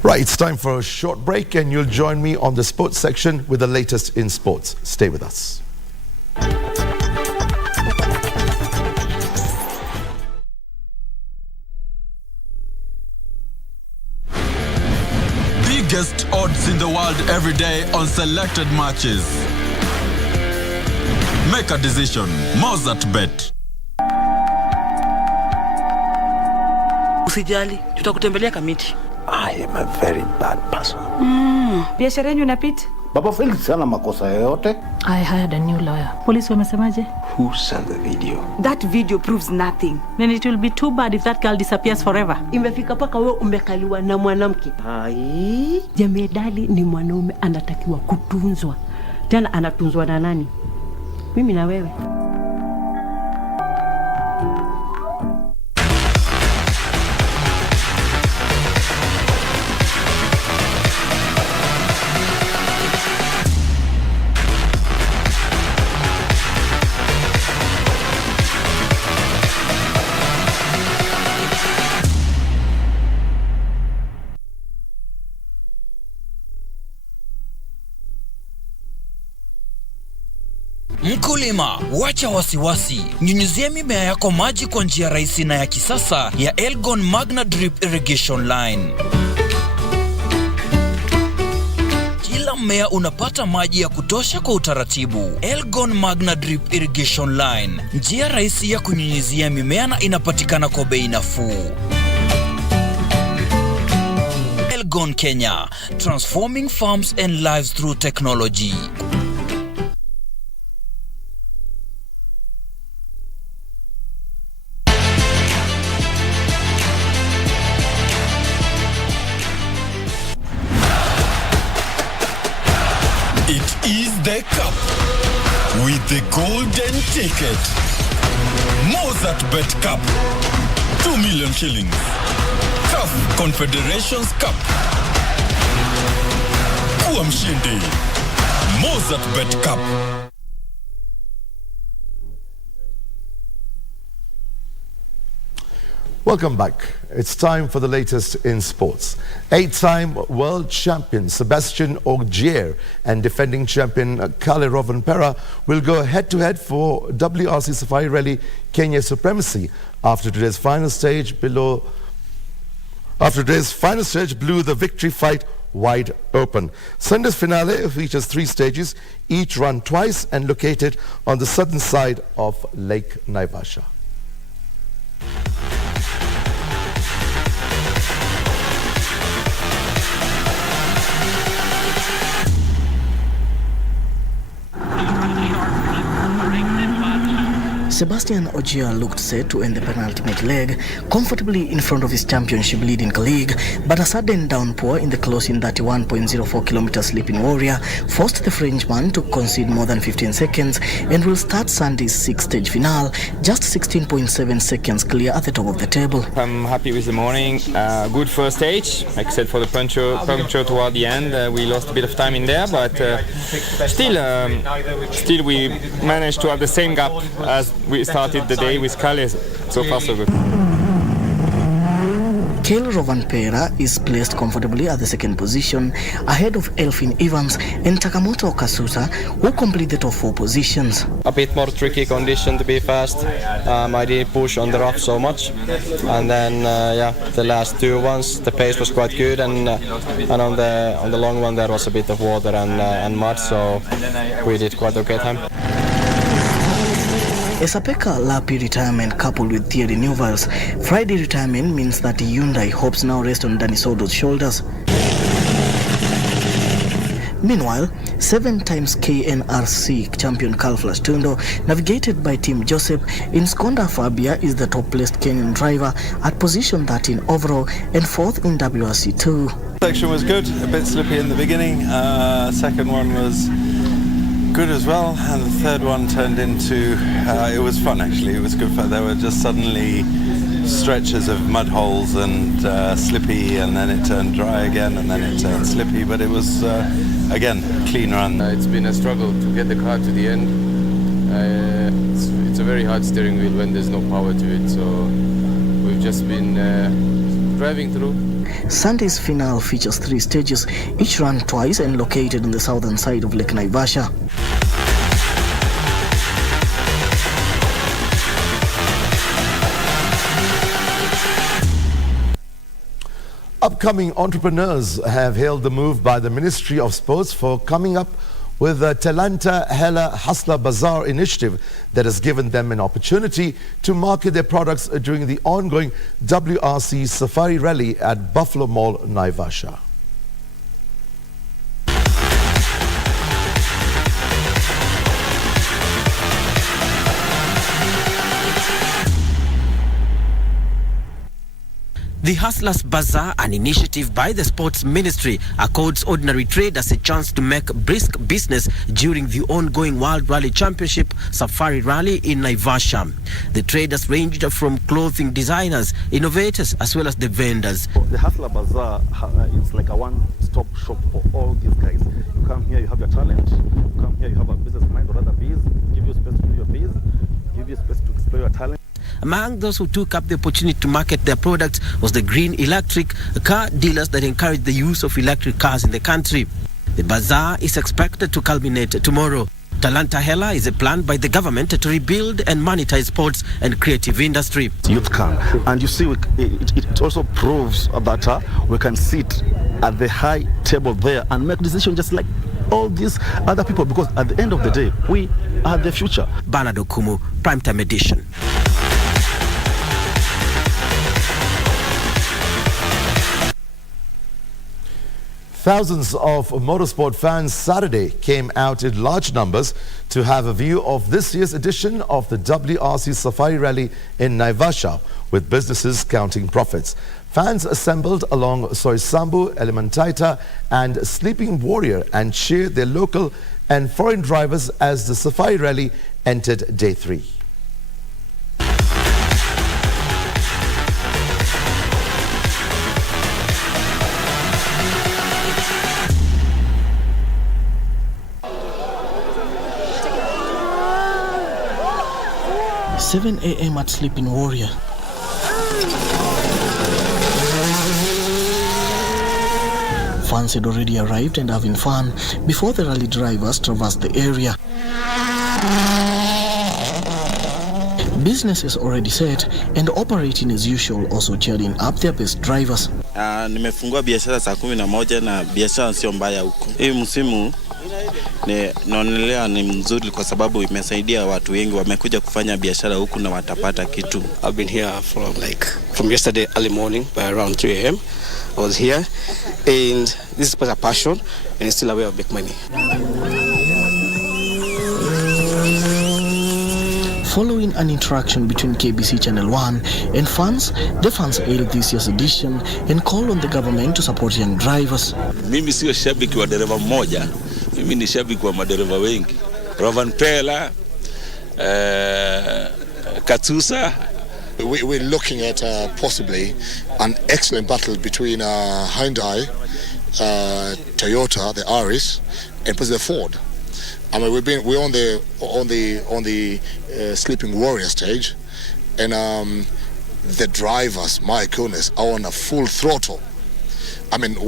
Right, it's time for a short break and you'll join me on the sports section with the latest in sports. Stay with us. Biggest odds in the world every day on selected matches. Make a decision. Mozart Bet. Usijali, tutakutembelea Kamiti. I am a very bad person. Biashara yenu inapita? Baba Felix sana makosa yoyote. I hired a new lawyer. Police wamesemaje? Who sent the video? That video proves nothing. Then it will be too bad if that girl disappears forever. Imefika paka wewe umekaliwa na mwanamke. Jemedali ni mwanaume anatakiwa kutunzwa. Tena anatunzwa na nani? mimi na wewe. Mkulima, wacha wasiwasi. Nyunyizia mimea yako maji kwa njia rahisi na ya kisasa ya Elgon Magna Drip Irrigation Line. Kila mmea unapata maji ya kutosha kwa utaratibu. Elgon Magna Drip Irrigation Line, njia rahisi ya kunyunyizia mimea na inapatikana kwa bei nafuu. Elgon Kenya, transforming farms and lives through technology. The cup with the golden ticket. Mozart Bet Cup, 2 million shillings. CAF Confederations Cup. Kuwa mshindi. Mozart Bet Cup. Welcome back. It's time for the latest in sports. 8-time world champion Sebastian Ogier and defending champion Kale Rovanpera will go head-to-head for WRC Safari Rally Kenya Supremacy after today's final stage blew the victory fight wide open. Sunday's finale features 3 stages, each run twice and located on the southern side of Lake Naivasha. Sebastian Ogier looked set to end the penultimate leg comfortably in front of his championship leading colleague, but a sudden downpour in the closing 31.04 kilometer Sleeping Warrior forced the Frenchman to concede more than 15 seconds and will start Sunday's 6-stage finale just 16.7 seconds clear at the top of the table. I'm happy with the morning. Good first stage, except for the puncture toward the end. We lost a bit of time in there, but still we managed to have the same gap as we started the day with Kale. So far so good. Kale Rovanpera is placed comfortably at the second position ahead of Elfin Evans and Takamoto Kasuta, who complete the top 4 positions. A bit more tricky condition to be fast. I didn't push on the rough so much, and then the last 2 ones the pace was quite good, and on the long one there was a bit of water and mud, so we did quite okay time. A Sapeka Lapi retirement coupled with Thierry Neuville's Friday retirement means that Hyundai hopes now rest on Danny Sodo's shoulders. Meanwhile, 7 times KNRC champion Carl Tundo, navigated by Team Joseph, in Skonda Fabia is the top-placed Kenyan driver at position 13 overall and 4th in WRC2. Section was good, a bit slippy in the beginning. Second one was good as well, and the third one turned into, it was fun actually, it was good fun. There were just suddenly stretches of mud holes and slippy, and then it turned dry again, and then it turned slippy, but it was, again, clean run. It's been a struggle to get the car to the end. It's a very hard steering wheel when there's no power to it, so we've just been driving through. Sunday's finale features 3 stages, each run twice and located on the southern side of Lake Naivasha. Upcoming entrepreneurs have hailed the move by the Ministry of Sports for coming up with the Talanta Hela Hustler Bazaar initiative that has given them an opportunity to market their products during the ongoing WRC Safari Rally at Buffalo Mall, Naivasha. The Hustlers Bazaar, an initiative by the Sports Ministry, accords ordinary traders a chance to make brisk business during the ongoing World Rally Championship Safari Rally in Naivasha. The traders ranged from clothing designers, innovators, as well as the vendors. The Hustler Bazaar, it's like a one-stop shop for all these guys. You come here, you have your talent. You come here, you have a business mind or rather biz. Give you space to do your biz. Give you space to explore your talent. Among those who took up the opportunity to market their products was the green electric car dealers that encourage the use of electric cars in the country. The bazaar is expected to culminate tomorrow. Talanta Hela is a plan by the government to rebuild and monetize sports and creative industry. Youth can, and you see, it also proves that we can sit at the high table there and make decisions just like all these other people, because at the end of the day, we are the future. Bernard Okumu, Primetime Edition. Thousands of motorsport fans Saturday came out in large numbers to have a view of this year's edition of the WRC Safari Rally in Naivasha, with businesses counting profits. Fans assembled along Soisambu, Elementaita and Sleeping Warrior and cheered their local and foreign drivers as the Safari Rally entered day 3. "7 a.m. at Sleeping Warrior. Fans had already arrived and having fun before the rally drivers traversed the area. Businesses already set and operating as usual, also cheering up their best drivers. Nimefungua biashara saa 11 na biashara sio mbaya huko. Hii msimu naonelea ni mzuri kwa sababu imesaidia watu wengi wamekuja kufanya biashara huku na watapata kitu. I've been here from yesterday early morning by around 3 a.m. I was here and this is a passion and it's still a way of making money. Following an interaction between KBC Channel 1 and fans, the fans hailed this year's edition and called on the government to support young drivers. Mimi sio shabiki wa dereva mmoja, mimi ni shabiki wa madereva wengi. Rovan Pela, Katusa. We're looking at possibly an excellent battle between Hyundai, Toyota, the Aris, and the Ford. I mean, we're on the Sleeping Warrior stage, and the drivers, my goodness, are on a full throttle. I mean,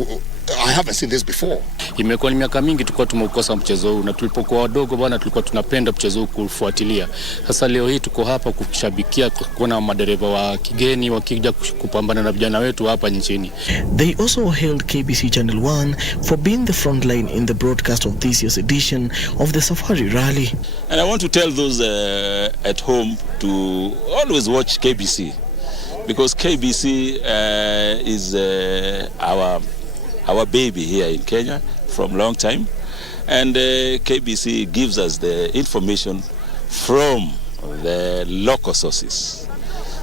I haven't seen this before. Imekuwa ni miaka mingi tulikuwa tumeukosa mchezo huu, na tulipokuwa wadogo bwana tulikuwa tunapenda mchezo huu kufuatilia. Sasa leo hii tuko hapa kushabikia kuona madereva wa kigeni wakija kupambana na vijana wetu hapa nchini. They also hailed KBC Channel 1 for being the front line in the broadcast of this year's edition of the Safari Rally. And I want to tell those at home to always watch KBC, because KBC is our baby here in Kenya from long time, and KBC gives us the information from the local sources.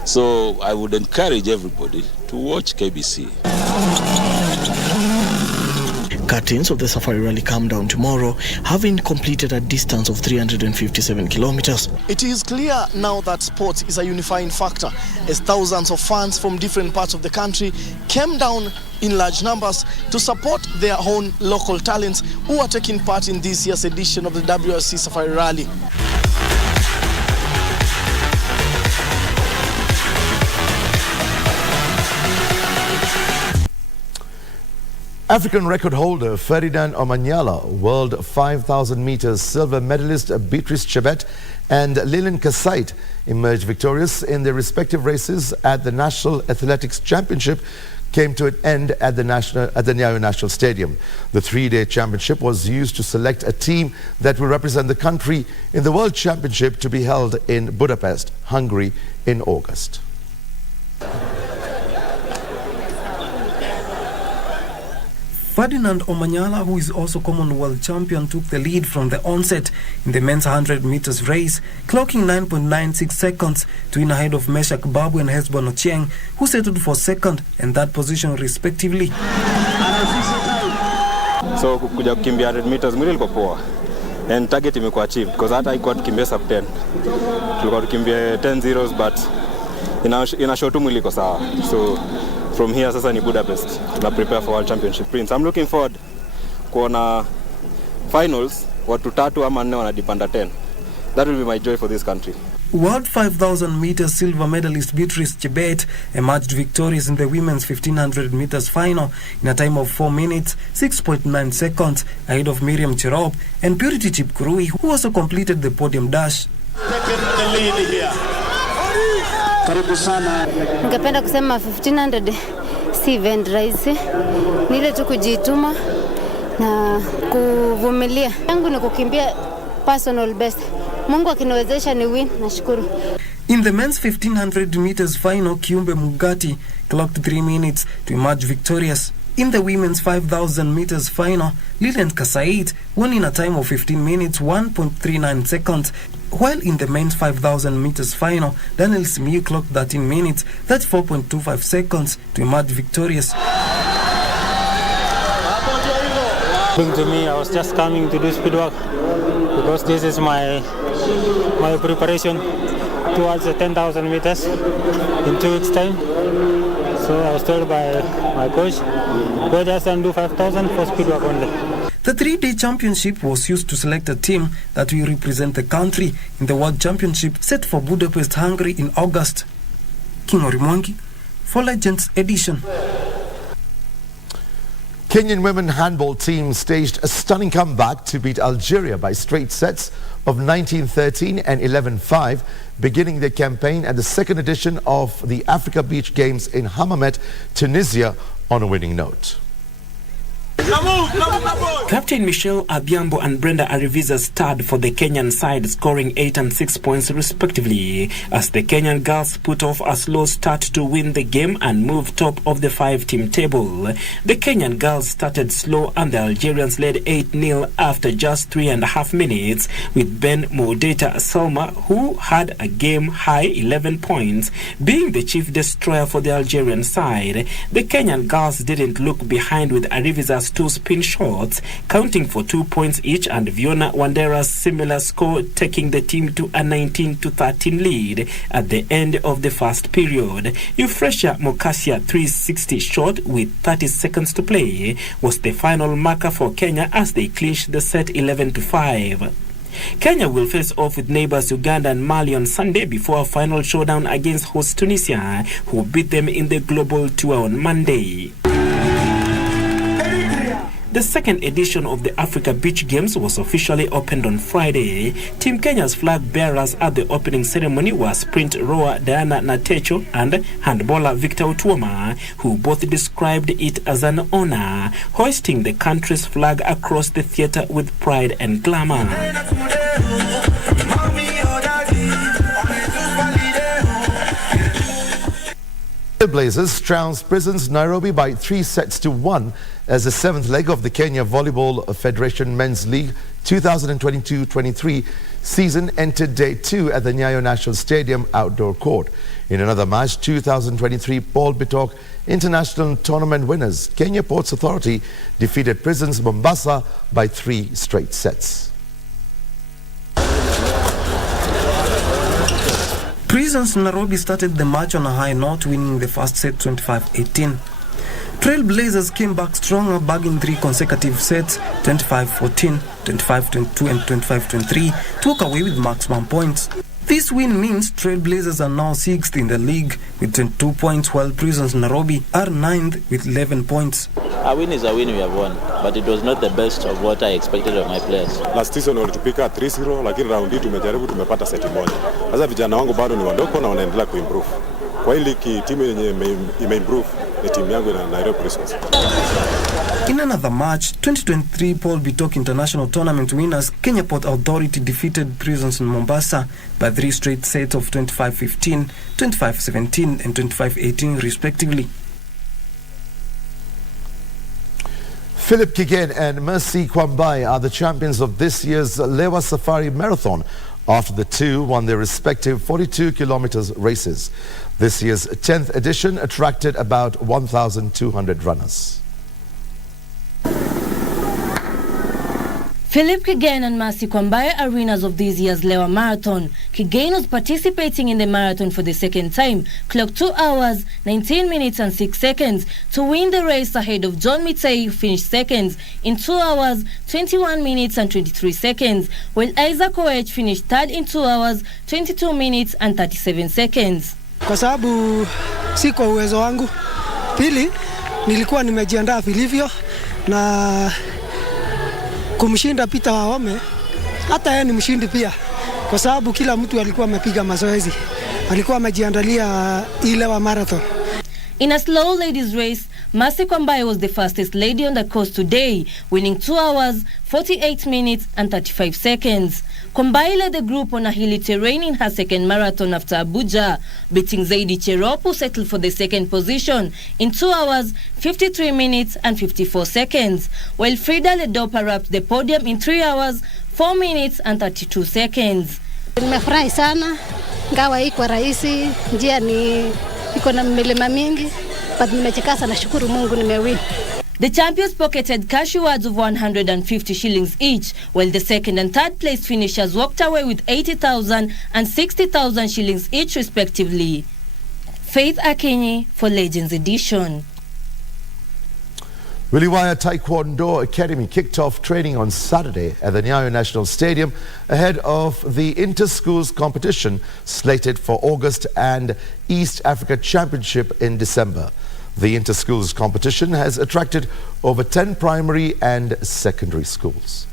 So I would encourage everybody to watch KBC. Curtains of the Safari Rally come down tomorrow, having completed a distance of 357 kilometers. It is clear now that sports is a unifying factor, as thousands of fans from different parts of the country came down in large numbers to support their own local talents who are taking part in this year's edition of the WRC Safari Rally. African record holder Ferdinand Omanyala, world 5,000 meters silver medalist Beatrice Chebet and Lilian Kasait emerged victorious in their respective races at the National Athletics Championship came to an end at the Nyayo National Stadium. The 3-day championship was used to select a team that will represent the country in the World Championship to be held in Budapest, Hungary in August. Ferdinand Omanyala, who is also Commonwealth champion, took the lead from the onset in the men's 100 meters race, clocking 9.96 seconds to win ahead of Meshak Babu and Hesbon Ochieng, who settled for second and third position respectively. So kuja kukimbia 100 meters mwili liko poa. And target imekuwa achieved because hata haikuwa tukimbia sub 10. Tulikuwa tukimbia 10 zeros but ina show tu mwili iko sawa. So from here sasa ni Budapest. Tuna prepare for World Championship Prince. I'm looking forward kuona finals watu 3 ama 4 wanadipanda 10. That will be my joy for this country. World 5,000 meters silver medalist Beatrice Chebet emerged victorious in the women's 1,500 meters final in a time of 4 minutes, 6.9 seconds ahead of Miriam Cherop and Purity Chipkurui, who also completed the podium dash. Ningependa kusema 1,500 si event rahisi, ni ile tu kujituma na kuvumilia. Yangu ni kukimbia personal best. Mungu akiniwezesha ni win, nashukuru. In the men's 1,500 meters final, Kiumbe Mugati clocked 3 minutes to emerge victorious. In the women's 5,000 meters final, Lilian Kasait won in a time of 15 minutes, 1.39 seconds, while in the men's 5,000 meters final, Daniel Simiyu clocked 13 minutes, 34.25 seconds to emerge victorious. To me, I was just coming to do speed work because this is my preparation towards the 10,000 meters in 2 weeks' time. So I was told by my coach, go just and do 5,000 for speed work only. The 3-day championship was used to select a team that will represent the country in the World Championship set for Budapest, Hungary in August. King Orimwangi, for Legends Edition. Kenyan women handball team staged a stunning comeback to beat Algeria by straight sets of 19-13 and 11-5, beginning their campaign at the second edition of the Africa Beach Games in Hammamet, Tunisia, on a winning note. Captain Michelle Abiambo and Brenda Ariviza starred for the Kenyan side, scoring 8 and 6 points respectively, as the Kenyan girls put off a slow start to win the game and move top of the 5-team table. The Kenyan girls started slow and the Algerians led 8-0 after just 3.5 minutes, with Ben Modeta Salma, who had a game-high 11 points, being the chief destroyer for the Algerian side. The Kenyan girls didn't look behind, with Ariviza's 2 spin shots counting for 2 points each, and Viona Wandera's similar score taking the team to a 19-13 lead at the end of the first period. Euphrasia Mokasia 360 shot with 30 seconds to play was the final marker for Kenya as they clinched the set 11-5. Kenya will face off with neighbors Uganda and Mali on Sunday before a final showdown against host Tunisia, who beat them in the global tour on Monday. The second edition of the Africa Beach Games was officially opened on Friday. Team Kenya's flag bearers at the opening ceremony were sprint rower Diana Natecho and handballer Victor Otuoma, who both described it as an honor, hoisting the country's flag across the theater with pride and glamour. Blazers trounced Prisons Nairobi by 3-1 as the 7th leg of the Kenya Volleyball Federation Men's League 2022-23 season entered day 2 at the Nyayo National Stadium outdoor court. In another match, 2023 Paul Bitok International Tournament winners Kenya Ports Authority defeated Prisons Mombasa by 3 straight sets. Prisons Nairobi started the match on a high note, winning the first set 25-18. Trailblazers came back stronger, bagging 3 consecutive sets, 25-14, 25-22 and 25-23, took away with maximum points. This win means Trailblazers are now 6th in the league with 22 points, while Prisons Nairobi are 9th with 11 points. A win is a win, we have won, but it was not the best of what I expected of my players. Last season walitupika 3-0, lakini round hii tumejaribu, tumepata seti moja. Sasa vijana wangu bado ni wadogo na wanaendelea kuimprove. Kwa hili timu yenye imeimprove ni timu yangu na Nairobi Prisons. In another match, 2023 Paul Bitok International Tournament winners Kenya Port Authority defeated Prisons in Mombasa by 3 straight sets of 25-15, 25-17 and 25-18 respectively. Philip Kigen and Mercy Kwambai are the champions of this year's Lewa Safari Marathon after the two won their respective 42 kilometers races. This year's 10th edition attracted about 1,200 runners. Philip Kigen and Mercy Kwambai are winners of this year's Lewa Marathon. Kigen was participating in the marathon for the second time, clocked 2 hours, 19 minutes and 6 seconds to win the race ahead of John Mitei, who finished second in 2 hours, 21 minutes and 23 seconds, while Isaac Koech finished third in 2 hours, 22 minutes and 37 seconds. Kwa sababu si kwa uwezo wangu. Pili, nilikuwa nimejiandaa vilivyo na kumshinda Peter Wahome, hata yeye ni mshindi pia, kwa sababu kila mtu alikuwa amepiga mazoezi, alikuwa amejiandalia ile wa marathon. In a slow ladies race, Mercy Kwambai was the fastest lady on the course today, winning 2 hours, 48 minutes and 35 seconds. Kwambai led the group on a hilly terrain in her second marathon after Abuja, beating Zaidi Cherop, who settled for the second position in 2 hours, 53 minutes and 54 seconds, while Frida Ledopa wrapped the podium in 3 hours, 4 minutes and 32 seconds. Nimefurahi sana, ngawa iko rahisi, njia ni iko na milima mingi, but nimechekasa na shukuru Mungu nimewin. The champions pocketed cash awards of 150 shillings each, while the second and third place finishers walked away with 80,000 and 60,000 shillings each respectively. Faith Akinyi for Legends Edition. Williwaya Taekwondo Academy kicked off training on Saturday at the Nyayo National Stadium ahead of the inter-schools competition slated for August and East Africa Championship in December. The inter-schools competition has attracted over 10 primary and secondary schools.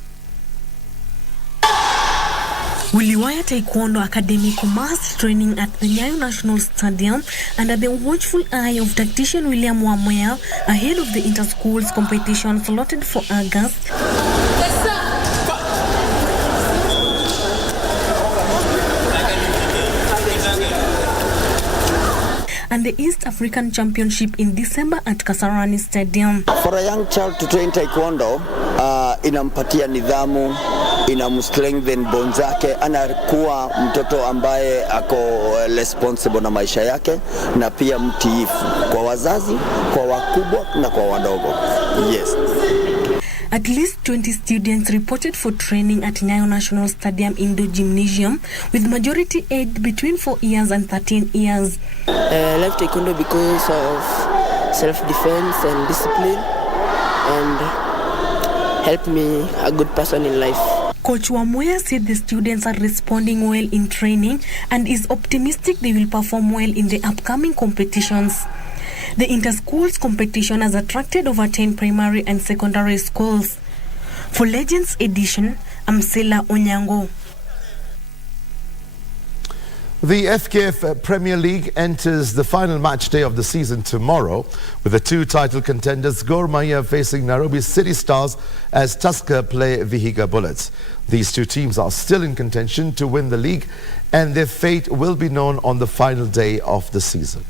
Williwaya Taekwondo Academy commenced training at the Nyayo National Stadium under the watchful eye of tactician William Wamoya ahead of the inter-schools competition slotted for August. And the East African Championship in December at Kasarani Stadium. For a young child to train Taekwondo, inampatia nidhamu, inamstrengthen bones zake, anakuwa mtoto ambaye ako responsible na maisha yake na pia mtiifu kwa wazazi, kwa wakubwa na kwa wadogo. Yes. At least 20 students reported for training at Nyayo National Stadium Indoor Gymnasium, with majority aged between 4 years and 13 years. I left Taekwondo because of self-defense and discipline, and helped me a good person in life. Coach Wamoya said the students are responding well in training and is optimistic they will perform well in the upcoming competitions. The inter-schools competition has attracted over 10 primary and secondary schools. For Legends Edition, I'm Sela Onyango. The FKF Premier League enters the final match day of the season tomorrow, with the two title contenders Gor Mahia facing Nairobi City Stars as Tusker play Vihiga Bullets. These two teams are still in contention to win the league, and their fate will be known on the final day of the season.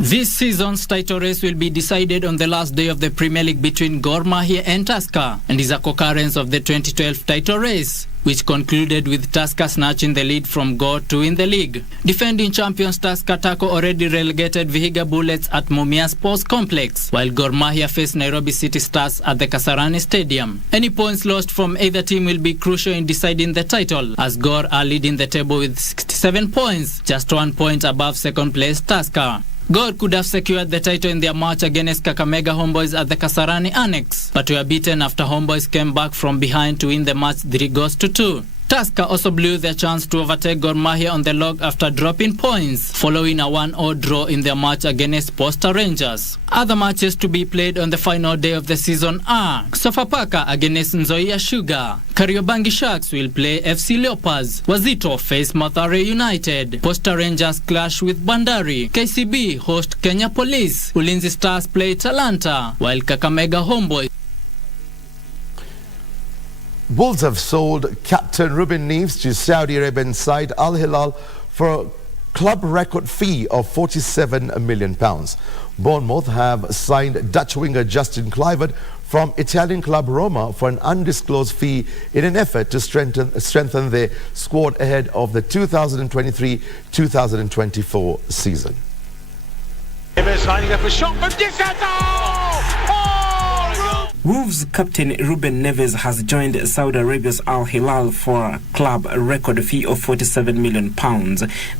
This season's title race will be decided on the last day of the Premier League between Gor Mahia and Tusker, and is a concurrence of the 2012 title race, which concluded with Tusker snatching the lead from Gor to win the league. Defending champions Tusker Tako already relegated Vihiga Bullets at Mumia Sports Complex, while Gor Mahia face Nairobi City Stars at the Kasarani Stadium. Any points lost from either team will be crucial in deciding the title, as Gor are leading the table with 67 points, just 1 point above second place Tusker. Gor could have secured the title in their match against Kakamega Homeboys at the Kasarani Annex, but were beaten after Homeboys came back from behind to win the match 3-2. Tusker also blew their chance to overtake Gor Mahia on the log after dropping points, following a 1-0 draw in their match against Posta Rangers. Other matches to be played on the final day of the season are Sofapaka against Nzoia Sugar, Kariobangi Sharks will play FC Leopards, Wazito face Mathare United, Posta Rangers clash with Bandari, KCB host Kenya Police, Ulinzi Stars play Talanta, while Kakamega Homeboys. Bulls have sold captain Ruben Neves to Saudi Arabian side Al Hilal for club record fee of £47 million. Bournemouth have signed Dutch winger Justin Kluivert from Italian club Roma for an undisclosed fee in an effort to strengthen their squad ahead of the 2023-2024 season. Lining up a shot from Wolves captain Ruben Neves has joined Saudi Arabia's Al Hilal for a club record fee of £47 million.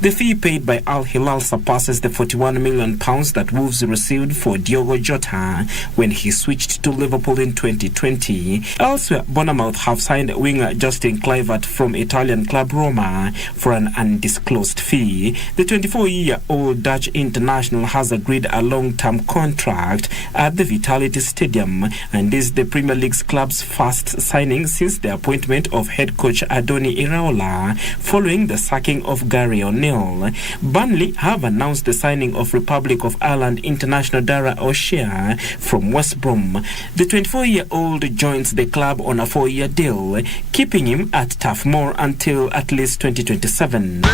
The fee paid by Al Hilal surpasses the £41 million that Wolves received for Diogo Jota when he switched to Liverpool in 2020. Elsewhere, Bournemouth have signed winger Justin Kluivert from Italian club Roma for an undisclosed fee. The 24-year-old Dutch international has agreed a long-term contract at the Vitality Stadium and is the Premier League's club's first signing since the appointment of head coach Adoni Iraola following the sacking of Gary O'Neill. Burnley have announced the signing of Republic of Ireland international Dara O'Shea from West Brom. The 24-year-old joins the club on a 4-year deal, keeping him at Turf Moor until at least 2027.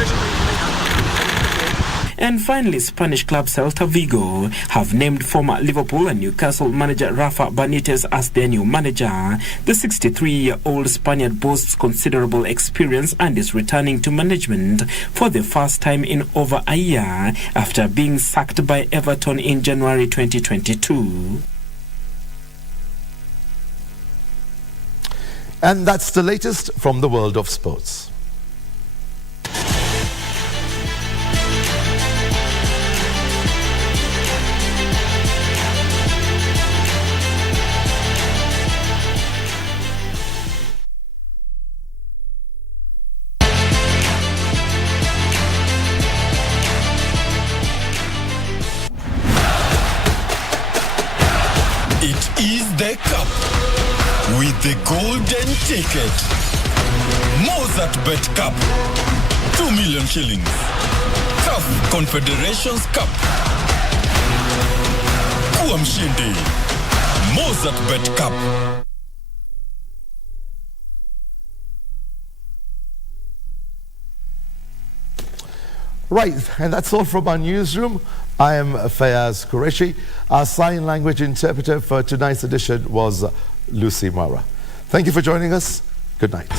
And finally, Spanish club Celta Vigo have named former Liverpool and Newcastle manager Rafa Benitez as their new manager. The 63-year-old Spaniard boasts considerable experience and is returning to management for the first time in over a year after being sacked by Everton in January 2022. And that's the latest from the world of sports. The cup with the golden ticket. Mozart Bet Cup, 2 million shillings. CAF Confederations Cup. Kuwa mshindi. Mozart Bet Cup. Right, and that's all from our newsroom. I am Fayyaz Qureishi. Our sign language interpreter for tonight's edition was Lucy Mara. Thank you for joining us. Good night.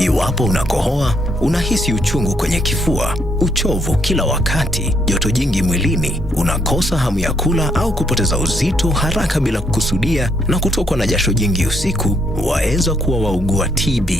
Iwapo unakohoa, unahisi uchungu kwenye kifua, uchovu kila wakati, joto jingi mwilini, unakosa hamu ya kula au kupoteza uzito haraka bila kukusudia na kutokwa na jasho jingi usiku, waweza kuwa waugua TB.